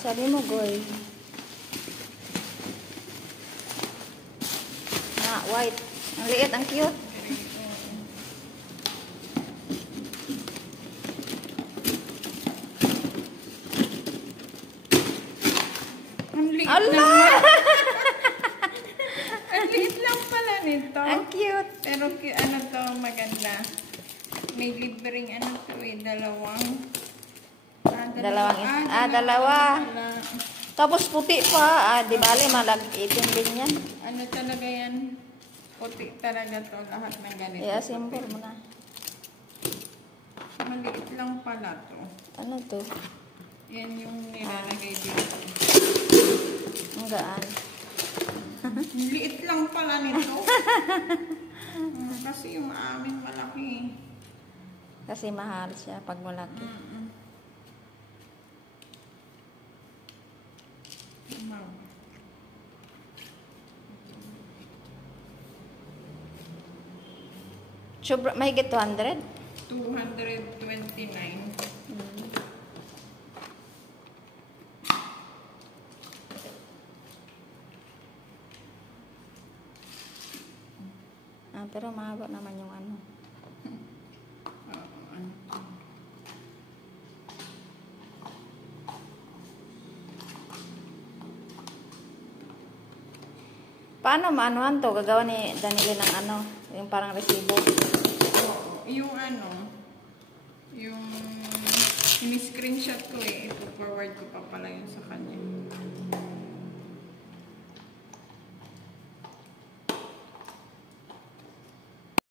sabi mo, Goy. White. Ang liit, ang cute. Ang liit lang. Ang liit lang pala nito. Ang cute. Pero ano to, maganda. May libreng ano to eh, dalawang. Dalawa. Tapos puti pa. Di bali, malag-itin din yan. Ano talaga yan? Puti talaga to, lahat ng ganito. I-assemble mo na. Maliit lang pala to. Ano to? Yan yung nilalagay dito. Ang gaan. Liit lang pala nito. Kasi yung amin malaki. Kasi mahal siya pag malaki. Sobra, mahigit 200? 229. Pero mahaba naman yung ano. Paano maanuhan to? Gagawa ni Danilo ng ano? Yung parang resibo. Yung ano, yung in-screenshot ko eh. Ito forward ko pa pala yun sa kanya.